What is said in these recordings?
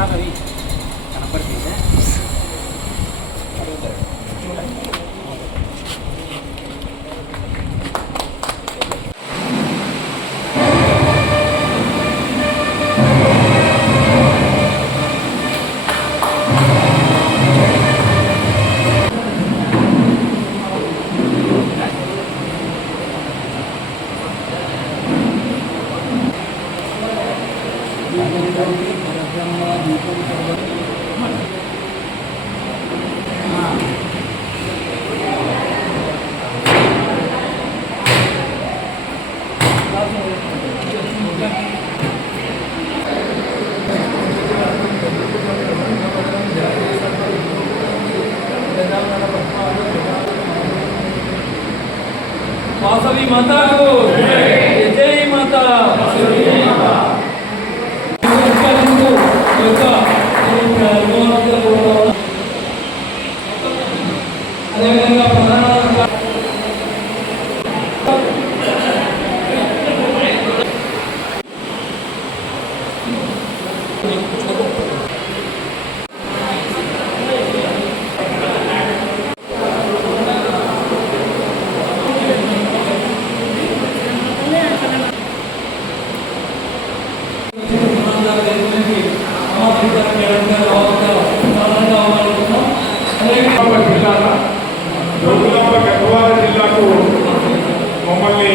కనపడుతుంది वासवी माता को जय माता అదేవిధంగా ప్రధాన జోగులాంబ గద్వాల జిల్లాకు మమ్మల్ని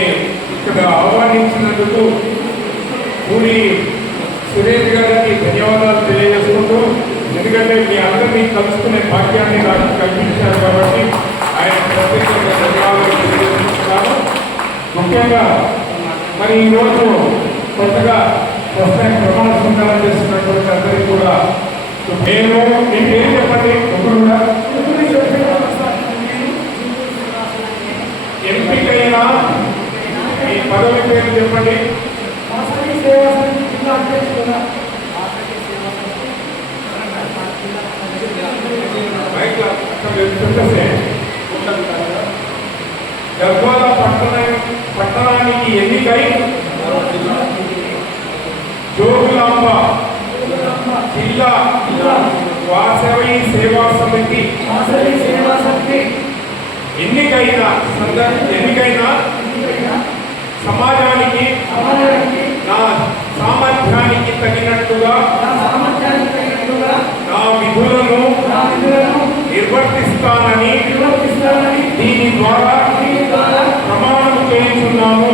ఇక్కడ ఆహ్వానించినందుకు పూరి సురేష్ గారికి ధన్యవాదాలు తెలియజేసుకుంటూ, ఎందుకంటే మీ అందరినీ కలుసుకునే భాగ్యాన్ని నాకు కల్పించారు కాబట్టి ఆయన ప్రత్యేకంగా ధన్యవాదాలు తెలియజేస్తున్నాను. ముఖ్యంగా మరి ఈరోజు కొత్తగా ఫస్ట్ టైం ప్రమాణ స్వీకారం చేస్తున్నటువంటి అందరికీ కూడా నేను మీ పేరు చెప్పండి. ఒకరు కూడా ఎంపికైనా మీ పదవి పేరు చెప్పండి. గద్వాల పట్టణానికి ఎన్నికై జోగులాంబ జిల్లా వాసవి సేవా సమితి ఎన్నికైన సమాజానికి నా సామర్థ్యానికి తగినట్టుగా నా విధులను నిర్వర్తిస్తానని దీని ద్వారా ప్రమాణం చేయించున్నాను.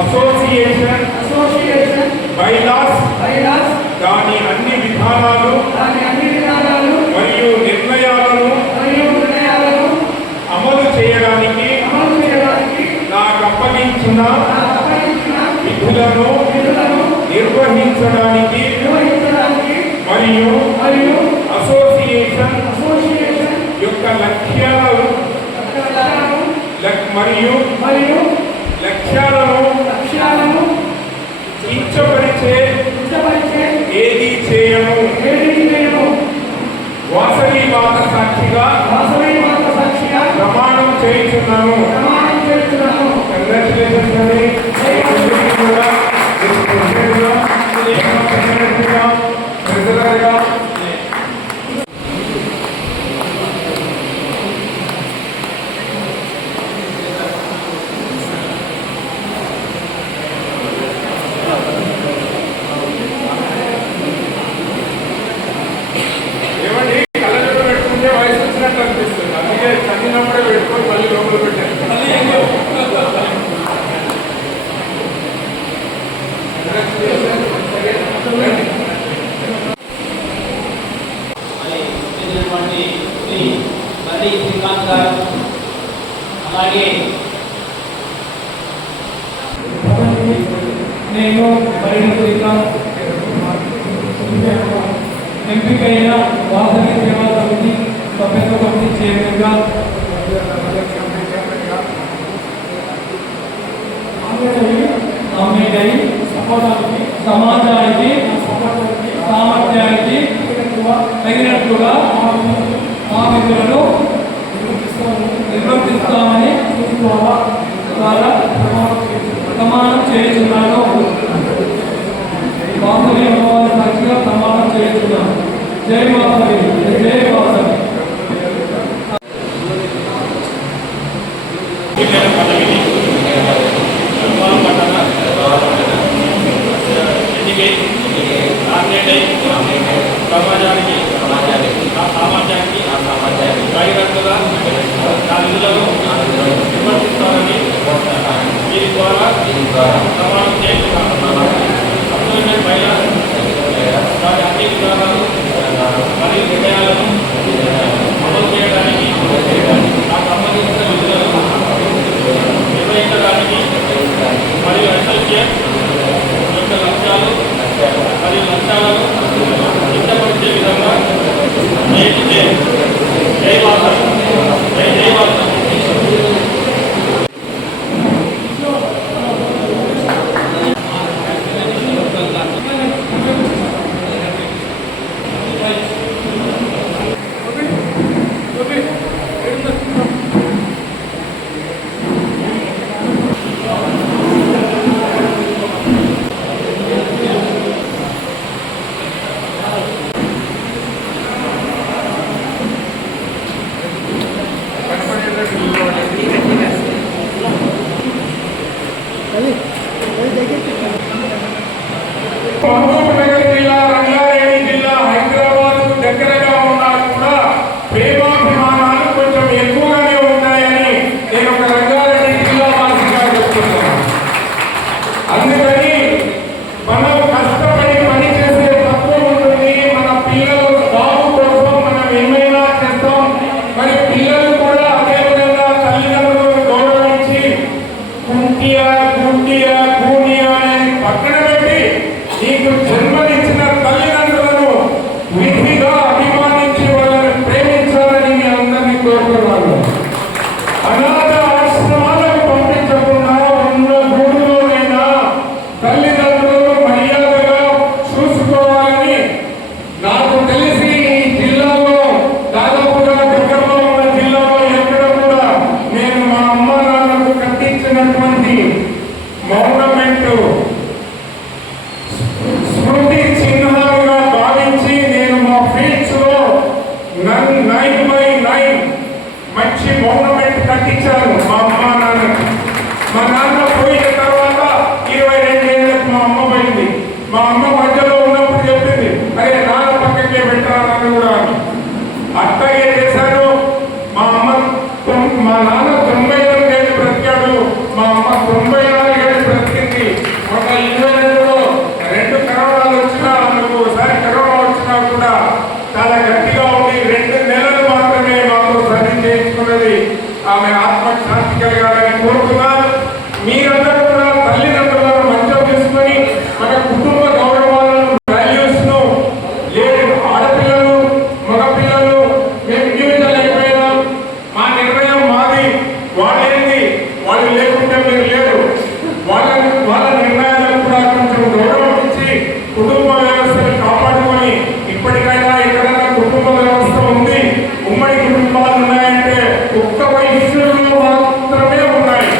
అసోసియేషన్ బైలాస్ దాని అన్ని విధానాలు మరియు నిర్ణయాలను అమలు చేయడానికి నాకు అప్పగించిన విధులను నిర్వహించడానికి మరియు అసోసియేషన్ యొక్క లక్ష్యాలను కించపరిచే ఏది చేయను. వాసవి మాత సాక్షిగా ప్రమాణం చేయించున్నాను. కంగ్రాచులేషన్స్ అండి. అలాగే నేను మరిన్ని శ్రీకాంత్ ఎంపికైన వాసవి సేవా సమితి సభ్యత్వ కమిటీ చైర్మన్గా సమాజానికి సామర్థ్యానికి తగినట్లుగా మా విధులను నిర్వర్తిస్తామని ద్వారా ప్రమాణం చేస్తున్నాను. వాసవి అమ్మవారి సాక్షిగా ప్రమాణం చేస్తున్నాం. జై వాసవి, జై వాసవి. సమాజానికి బహిరంగంగా నా విధులను నిర్వర్తిస్తానని దీని ద్వారా ప్రమాణం చేస్తున్నాను. అసోసియేట్ మహిళ వారి అన్ని విధానాలు మరియు నిర్ణయాలను అమలు చేయడానికి నాకు సంబంధించిన విధులను నిర్వహించడానికి మరియు అసోసియేట్ యొక్క లక్ష్యాలు మరియు లక్ష్యాలను సిద్ధపరిచే విధంగా జై వాసవి, జై వాసవి. మహబూబ్నగర్ జిల్లా, రంగారెడ్డి జిల్లా, హైదరాబాద్ దగ్గరగా ఉన్నా కూడా ప్రేమాభిమానాలు కొంచెం ఎక్కువగానే ఉన్నాయని నేను ఒక రంగారెడ్డి జిల్లా వాసిగా చెప్తున్నాను. అందుకని మనం కష్టపడి పని చేసే తత్వం ఉంటుంది. మన పిల్లల బాగు కోసం మనం ఏమైనా చేస్తాం. మరి పిల్లలు కూడా అదే విధంగా తల్లిదండ్రులను గౌరవించి కుంటియా గుండియా కూనియా అనేది పక్కన పెట్టి నీకు జన్మనిచ్చిన తల్లిదండ్రులను విధిగా అభిమానించి వాళ్ళని ప్రేమించాలని మీ అందరినీ కోరుతున్నాను. అనాథ ఆశ్రమాలకు పంపించకుండా ఉన్న గూడులోనైనా తల్లిదండ్రులను మర్యాదగా చూసుకోవాలని నాకు తెలిసి ఈ జిల్లాలో దాదాపుగా దగ్గరలో ఉన్న జిల్లాలో ఎక్కడ కూడా నేను మా అమ్మ నాన్నకు కట్టించినటువంటి మౌనమెంట్ స్మృతి చిహ్నాలుగా భావించి నేను మా ఫీల్డ్స్ లో 9/9 మంచి మౌనమెంట్ కట్టించాను మా అమ్మ నాన్నకి. మా నాన్న పోయిన తర్వాత 22 ఏళ్ళకి మా అమ్మ పోయింది. మా అమ్మ మధ్యలో ఉన్నప్పుడు చెప్పింది, అరే నాన్న పక్కకే పెట్టాలని కూడా అని. అట్టగే చేశాను. మా నాన్న 94 ఏళ్ళు బ్రతికాడు. మా అమ్మ 94 ఏళ్ళు బ్రతికింది. ఒక 22లో 2 కరోనాలు వచ్చినా, అందుకు ఒకసారి కరోనా వచ్చినా కూడా చాలా గట్టిగా ఉండి 2 నెలలు మాత్రమే మాతో సర్వీ చేయించుకున్నది. ఆమె ఆత్మకు శాంతి కలగాలని కోరుతున్నాను. మీరందరూ కూడా తల్లిదండ్రులను మంచిగా తీసుకొని మన కుటుంబ గౌరవాలను వాల్యూస్ ను లేదు ఆడపిల్లలు మగపిల్లలు మేము ఇండివిజువల్ అయిపోయినాం, మా నిర్ణయం మాది, వాళ్ళేంది వాళ్ళు లేకుంటే మీరు లేరు, వాళ్ళ నిర్ణయాలను కూడా కొంచెం గౌరవం ఇచ్చి కుటుంబ వ్యవస్థను కాపాడుకొని ఇప్పటికైనా ఎక్కడైనా కుటుంబ వ్యవస్థ ఉంది, ఉమ్మడి కుటుంబాలు ఉన్నాయంటే ఒక్క వయస్సులో మాత్రమే ఉన్నాయి.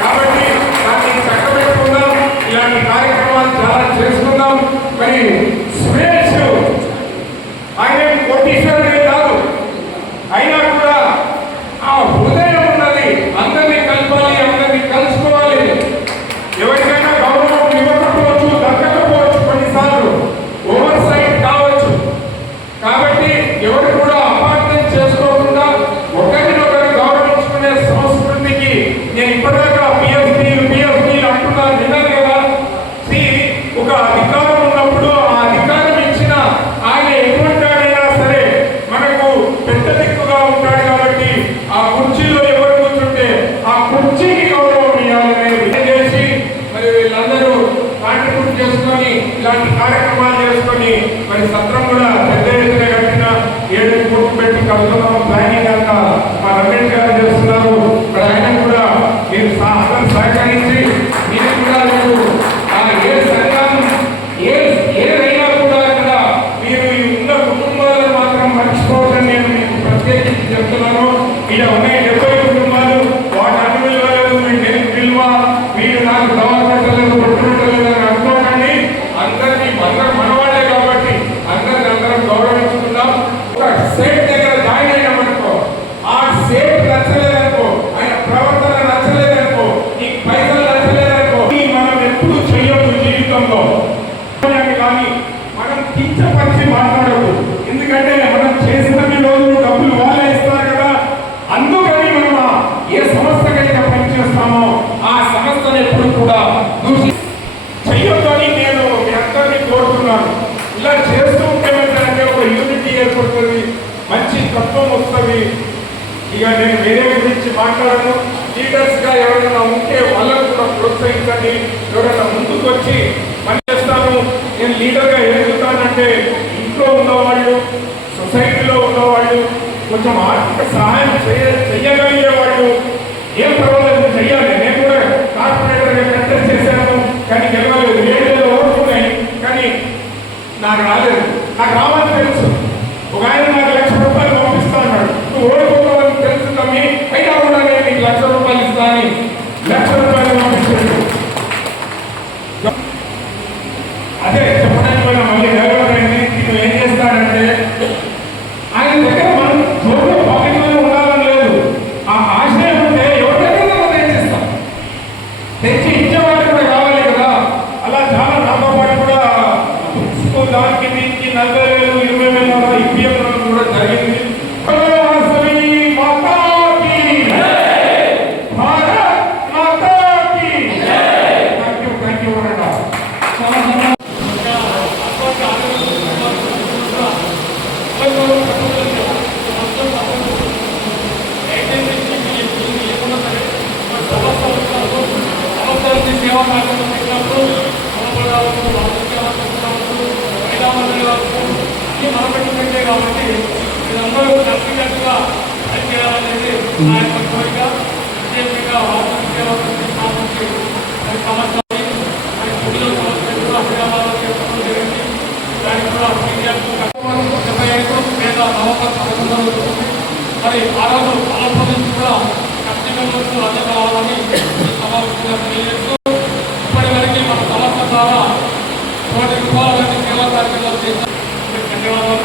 కాబట్టి దాన్ని చక్కబెట్టుకుందాం. ఇలాంటి కార్యక్రమాలు చాలా చేసుకుందాం. మరి స్వేచ్ఛ ఆయన కోటీశ్వరుడే కాదు, అయినా కూడా ఆ హృదయం ఉన్నది. అందరినీ కలపాలి, అందరినీ కలుసుకోవాలి. ఎవరికైనా గౌరవం ఇవ్వకపోవచ్చు, దక్కకపోవచ్చు, కొన్నిసార్లు ఓవర్ సైట్ కావచ్చు. కాబట్టి ఎవరు కూడా అపార్థం చేసుకోకుండా ఒకరినొకరు గౌరవించుకునే సంస్కృతికి నేను ఇప్పటిదాకా పిఎస్పీలు అంటున్నాను, విన్నాను కదా. ఒక అధికారం ఉన్నప్పుడు ఆ అధికారం ఇచ్చిన ఆయన ఎటువంటి వాడైనా సరే మనకు పెద్ద దిక్కుగా ఉంటాడు. కాబట్టి ఆ కుర్చీలో ఎవరు కూర్చుంటే ఆ కుర్చీకి గౌరవం ఇవ్వాలనేది చేసి మరి వీళ్ళందరూ కాంట్రిబ్యూట్ చేసుకొని ఇలాంటి కార్యక్రమాలు చేసుకొని మరి సత్రం కూడా పెద్ద ఎత్తున కట్టిన 7 కోట్లు పెట్టి కడుతున్నాం. ప్లానింగ్ అంతా మా రమేష్ గారు చేస్తున్నారు. మరి ఆయన కూడా మీరు సహకరించి మీరు కూడా ఆ ఏ సంఘం ఏదైనా కూడా అక్కడ మీరు ఉన్న కుటుంబాలను మాత్రం మర్చిపోవద్దని నేను మీకు ప్రత్యేకించి చెప్తున్నాను. ఇలా ఉన్నాయి 70 కుటుంబాలు, వాటి అన్ని విలువ మీరు నాకు దవాలు పెట్టలేదు, కొట్టు పెట్టలేదు అని అనుకోకండి. అందరూ ఏ సంస్థకైతే పనిచేస్తామో ఆ సంస్థను ఎప్పుడు కూడా చెయ్యొద్దని నేను మీ అందరినీ కోరుతున్నాను. ఇలా చేస్తూ ఉంటే ఒక యూనిటీ ఏర్పడుతుంది, మంచి తత్వం వస్తుంది. ఇక నేను వేరే గురించి మాట్లాడను. లీడర్స్ గా ఎవరైనా ఉంటే వాళ్ళకు కూడా ప్రోత్సహించండి. ఎవరైనా ముందుకు వచ్చి పనిచేస్తాను, నేను లీడర్ గా ఎదుగుతానంటే ఇంట్లో ఉన్నవాళ్ళు, సొసైటీలో ఉన్నవాళ్ళు, కొంచెం ఆర్థిక సహాయం చెయ్యగలిగే వాళ్ళు ఏం పర్వాలేదు చెయ్యాలి. నేను కూడా కార్పొరేటర్ కంటెస్ట్ చేశాను, కానీ గెలవలేదు. ఏడేళ్ళు ఓడుకున్నాయి, కానీ నాకు రాలేదు. నాకు రావాలని తెలుసు. ఒక ఆయన నాకు ₹1,00,000 పంపిస్తా అన్నాడు. నువ్వు ఓడిపోతావని తెలుసు తమ్మి, అయినా కూడా నేను నీకు ₹1,00,000 ఇస్తా అని ₹1,00,000 పంపించాడు. అదే చెప్పడానికి పోయినా మళ్ళీ డెవలప్ అయింది. నేను ఏం చేస్తానంటే ఆయన దగ్గర మనం జోబులో పాకెట్లోనే ఉండాలని లేదు. ఆ ఆశయం ఉంటే ఎవరికైనా తెచ్చిస్తాం. తెచ్చి ఇచ్చేవాళ్ళు కూడా కావాలి కదా. అలా చాలా నాతో పాటు కూడా స్కూల్ దానికి దీనికి 40,000 20,000 ఇప్పియడం కూడా జరిగింది. కాబట్టి మీరందరూ కలిసికట్టుగా పనిచేయాలనేది నా యొక్క కోరిక. విశేషంగా వార్షిక సేవా సంస్థకి అది సంవత్సరాలు అది 9వ సంవత్సరం కూడా హైదరాబాద్లో చేసుకోవడం జరిగింది. దానికి కూడా 75 లేదా నవంబర్ 11వ రోజు మరి ఆ రోజు ఆలోచన కూడా కష్టంలో అదే కావాలని సమావేశంగా తెలియజేస్తూ ఇప్పటి వరకు మన సంస్థ ద్వారా ₹1,00,000 సేవా కార్యక్రమాలు చేశారు. ధన్యవాదాలు.